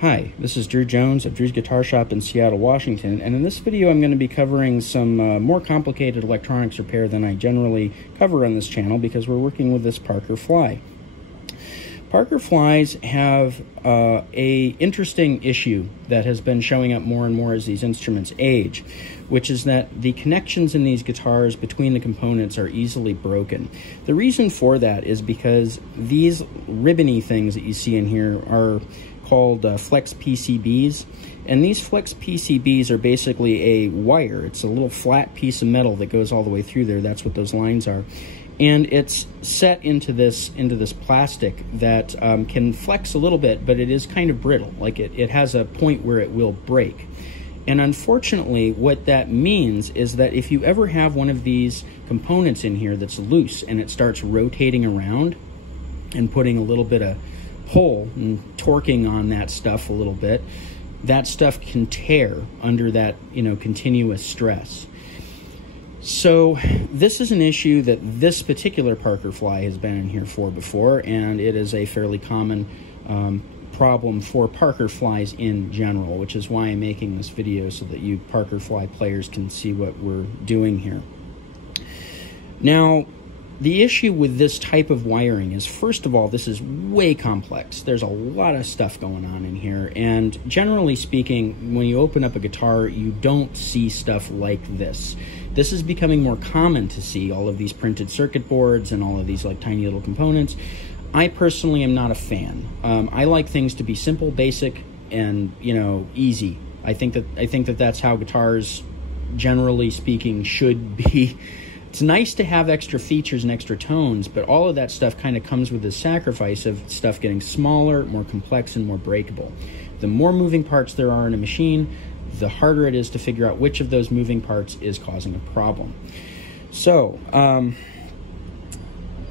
Hi, this is Drew Jones of Drewsguitarshop in Seattle, Washington, and in this video I'm going to be covering some more complicated electronics repair than I generally cover on this channel because we're working with this Parker fly. Parker flies have a interesting issue that has been showing up more and more as these instruments age, which is that the connections in these guitars between the components are easily broken. The reason for that is because these ribbony things that you see in here are called flex PCBs, and these flex PCBs are basically a wire. It's a little flat piece of metal that goes all the way through there. That's what those lines are, and it's set into this plastic that can flex a little bit, but it is kind of brittle. Like it has a point where it will break. And unfortunately, what that means is that if you ever have one of these components in here that's loose and it starts rotating around and putting a little bit of pull and torquing on that stuff a little bit, that stuff can tear under that, continuous stress. So this is an issue that this particular Parker fly has been in here for before, and it is a fairly common problem for Parker flies in general, which is why I'm making this video so that you Parker fly players can see what we're doing here. Now, the issue with this type of wiring is, first of all, this is way complex. There's a lot of stuff going on in here, and generally speaking, when you open up a guitar, you don't see stuff like this. This is becoming more common to see all of these printed circuit boards and all of these like tiny little components. I personally am not a fan. I like things to be simple, basic, and easy. I think that that's how guitars, generally speaking, should be. It's nice to have extra features and extra tones, but all of that stuff kind of comes with the sacrifice of stuff getting smaller, more complex, and more breakable. The more moving parts there are in a machine, the harder it is to figure out which of those moving parts is causing a problem. So,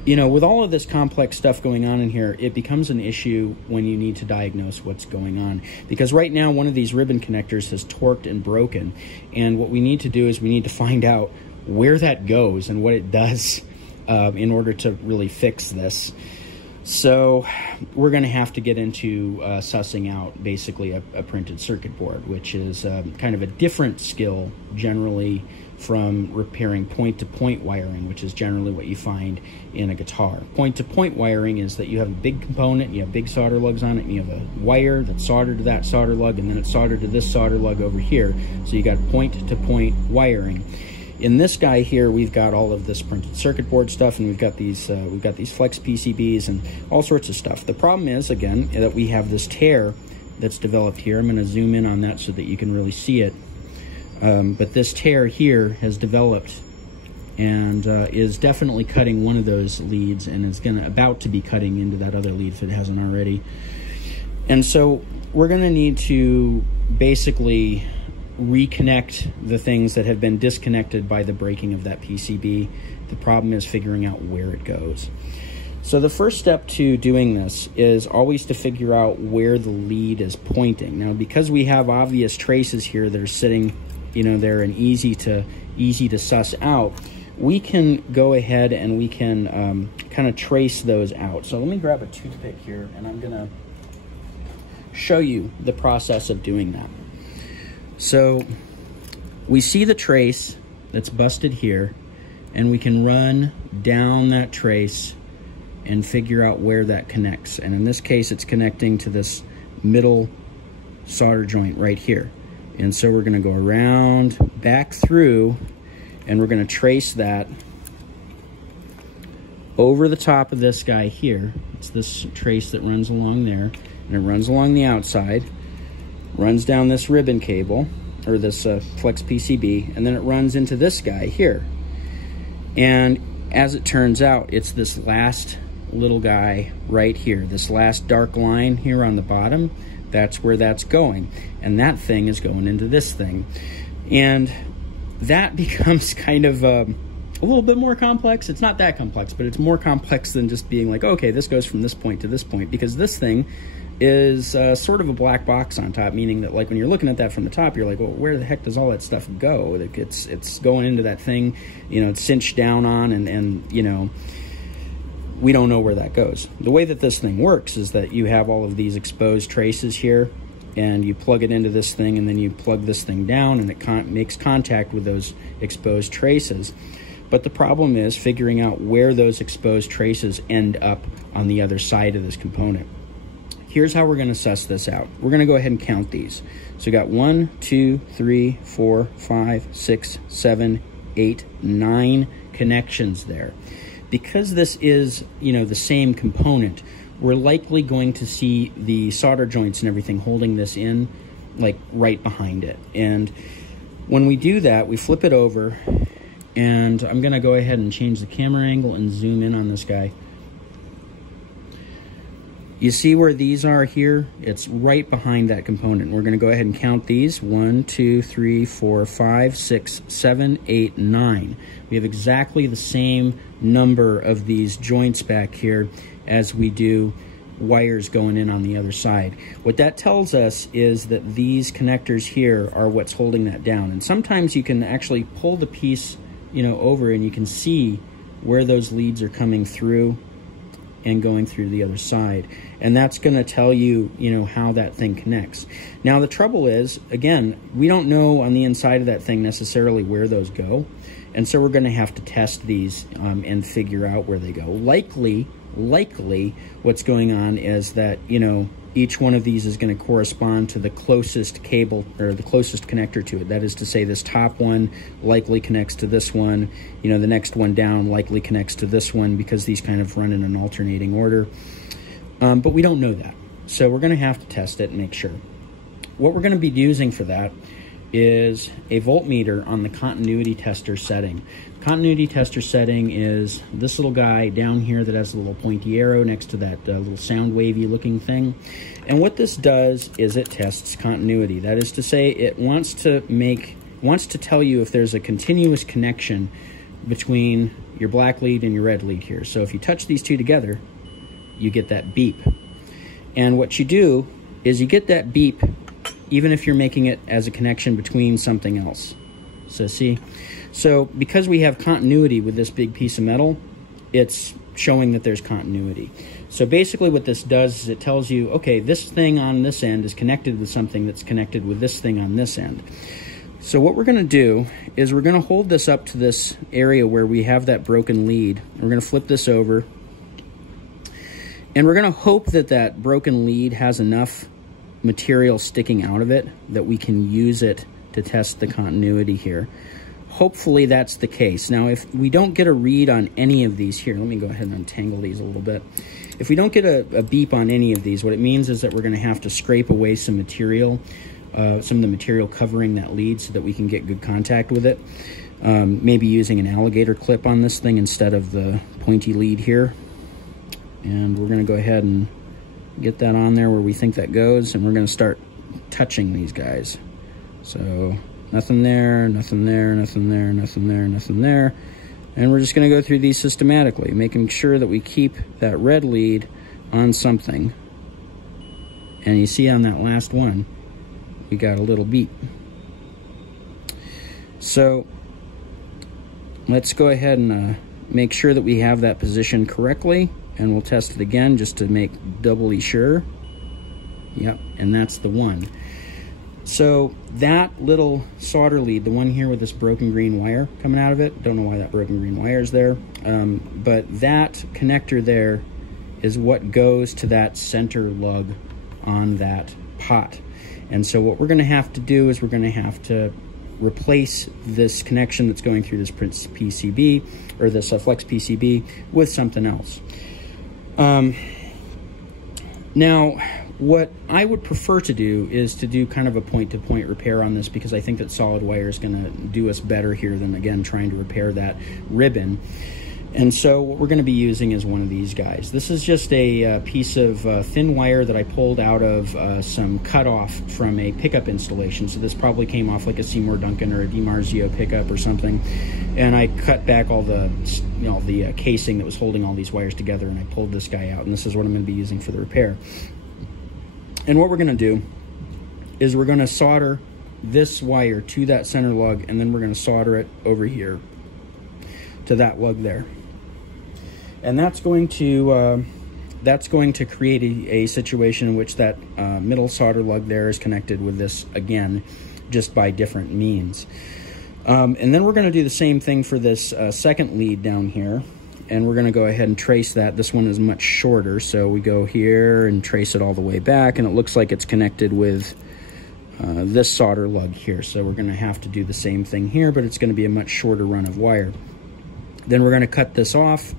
with all of this complex stuff going on in here, it becomes an issue when you need to diagnose what's going on. Because right now, one of these ribbon connectors has torqued and broken, and what we need to do is we need to find out where that goes and what it does in order to really fix this. So we're going to have to get into sussing out basically a printed circuit board, which is kind of a different skill generally from repairing point-to-point wiring, which is generally what you find in a guitar. Point-to-point wiring is that you have a big component, and you have big solder lugs on it, and you have a wire that's soldered to that solder lug, and then it's soldered to this solder lug over here. So you got point-to-point wiring. In this guy here, we've got all of this printed circuit board stuff, and we've got these flex PCBs and all sorts of stuff. The problem is, again, that we have this tear that's developed here. I'm going to zoom in on that so that you can really see it. But this tear here has developed and is definitely cutting one of those leads, and is about to be cutting into that other lead if it hasn't already. And so we're going to need to basically reconnect the things that have been disconnected by the breaking of that PCB. The problem is figuring out where it goes. So the first step to doing this is always to figure out where the lead is pointing. Now, because we have obvious traces here that are sitting, there and easy to suss out, we can go ahead and we can kind of trace those out. So let me grab a toothpick here, and I'm gonna show you the process of doing that. So we see the trace that's busted here, and we can run down that trace and figure out where that connects. And in this case, it's connecting to this middle solder joint right here. And so we're gonna go around, back through, and we're gonna trace that over the top of this guy here. It's this trace that runs along there, and it runs along the outside, runs down this ribbon cable, or this flex PCB, and then it runs into this guy here. And as it turns out, it's this last little guy right here, this last dark line here on the bottom. That's where that's going, and that thing is going into this thing. And that becomes kind of a little bit more complex. It's not that complex, but it's more complex than just being like, okay, this goes from this point to this point, because this thing is sort of a black box on top, meaning that like when you're looking at that from the top, you're like, well, where the heck does all that stuff go? It's going into that thing, it's cinched down on, and we don't know where that goes. The way that this thing works is that you have all of these exposed traces here, and you plug it into this thing, and then you plug this thing down, and it makes contact with those exposed traces. But the problem is figuring out where those exposed traces end up on the other side of this component. Here's how we're going to suss this out. We're going to go ahead and count these. So we got 1, 2, 3, 4, 5, 6, 7, 8, 9 connections there. Because this is, you know, the same component, we're likely going to see the solder joints and everything holding this in, like right behind it. And when we do that, we flip it over, and I'm going to go ahead and change the camera angle and zoom in on this guy. You see where these are here? It's right behind that component. We're going to go ahead and count these. 1, 2, 3, 4, 5, 6, 7, 8, 9. We have exactly the same number of these joints back here as we do wires going in on the other side. What that tells us is that these connectors here are what's holding that down. And sometimes you can actually pull the piece, you know, over, and you can see where those leads are coming through and going through the other side. And that's going to tell you, you know, how that thing connects. Now, the trouble is, again, we don't know on the inside of that thing necessarily where those go. And so we're going to have to test these and figure out where they go. Likely what's going on is that, you know, each one of these is going to correspond to the closest cable or the closest connector to it. That is to say, this top one likely connects to this one. You know, the next one down likely connects to this one, because these kind of run in an alternating order. But we don't know that. So we're going to have to test it and make sure. What we're going to be using for that is a voltmeter on the continuity tester setting. Continuity tester setting is this little guy down here that has a little pointy arrow next to that little sound wavy looking thing. And what this does is it tests continuity. That is to say, it wants to tell you if there's a continuous connection between your black lead and your red lead here. So if you touch these two together, you get that beep. And what you do is you get that beep even if you're making it as a connection between something else. So see? So because we have continuity with this big piece of metal, it's showing that there's continuity. So basically what this does is it tells you, okay, this thing on this end is connected with something that's connected with this thing on this end. So what we're going to do is we're going to hold this up to this area where we have that broken lead. We're going to flip this over. And we're going to hope that that broken lead has enough material sticking out of it that we can use it to test the continuity here. Hopefully that's the case. Now, if we don't get a read on any of these here, let me go ahead and untangle these a little bit. If we don't get a beep on any of these, what it means is that we're going to have to scrape away some material, some of the material covering that lead so that we can get good contact with it. Maybe using an alligator clip on this thing instead of the pointy lead here. And we're going to go ahead and get that on there where we think that goes, and we're going to start touching these guys. So nothing there, nothing there, nothing there, nothing there, nothing there. And we're just going to go through these systematically, making sure that we keep that red lead on something. And you see on that last one, we got a little beep. So let's go ahead and make sure that we have that position correctly. And we'll test it again just to make doubly sure. Yep, and that's the one. So that little solder lead, the one here with this broken green wire coming out of it, don't know why that broken green wire is there, but that connector there is what goes to that center lug on that pot. And so what we're going to have to do is we're going to have to replace this connection that's going through this PCB, or this flex PCB, with something else. Now, what I would prefer to do is to do kind of a point-to-point repair on this, because I think that solid wire is going to do us better here than, again, trying to repair that ribbon. And so what we're going to be using is one of these guys. This is just a piece of thin wire that I pulled out of some cutoff from a pickup installation. So this probably came off like a Seymour Duncan or a DiMarzio pickup or something. And I cut back all the, the casing that was holding all these wires together, and I pulled this guy out. And this is what I'm going to be using for the repair. And what we're going to do is we're going to solder this wire to that center lug, and then we're going to solder it over here to that lug there. And that's going to that's going to create a situation in which that middle solder lug there is connected with this again, just by different means. And then we're going to do the same thing for this second lead down here, and we're going to go ahead and trace that. This one is much shorter, so we go here and trace it all the way back, and it looks like it's connected with this solder lug here. So we're going to have to do the same thing here, but it's going to be a much shorter run of wire. Then we're going to cut this off.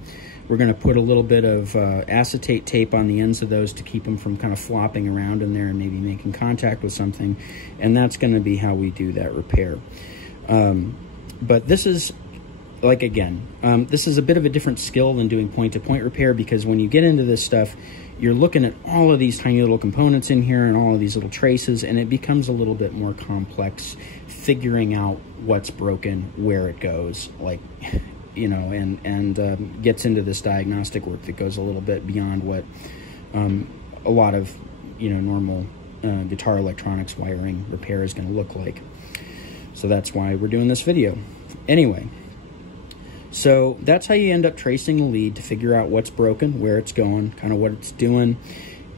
We're going to put a little bit of acetate tape on the ends of those to keep them from kind of flopping around in there and maybe making contact with something, and that's going to be how we do that repair. But this is, like, again, this is a bit of a different skill than doing point-to-point repair, because when you get into this stuff, you're looking at all of these tiny little components in here and all of these little traces, and it becomes a little bit more complex figuring out what's broken, where it goes, like, you know, and gets into this diagnostic work that goes a little bit beyond what a lot of, you know, normal guitar electronics wiring repair is going to look like. So that's why we're doing this video. Anyway, so that's how you end up tracing the lead to figure out what's broken, where it's going, kind of what it's doing,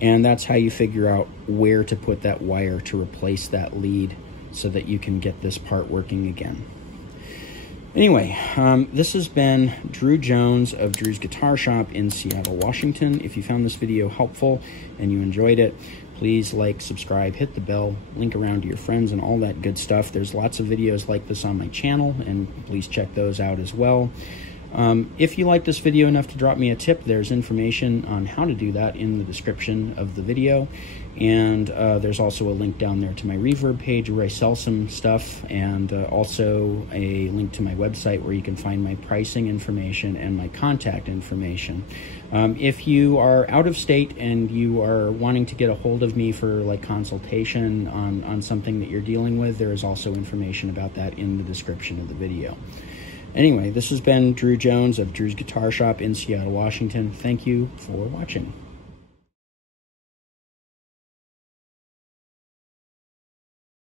and that's how you figure out where to put that wire to replace that lead so that you can get this part working again. Anyway, this has been Drew Jones of Drew's Guitar Shop in Seattle, Washington. If you found this video helpful and you enjoyed it, please like, subscribe, hit the bell, link around to your friends and all that good stuff. There's lots of videos like this on my channel, and please check those out as well. If you like this video enough to drop me a tip, there's information on how to do that in the description of the video. And there's also a link down there to my Reverb page where I sell some stuff, and also a link to my website where you can find my pricing information and my contact information. If you are out of state and you are wanting to get a hold of me for like consultation on something that you're dealing with, there is also information about that in the description of the video. Anyway, this has been Drew Jones of Drew's Guitar Shop in Seattle, Washington. Thank you for watching.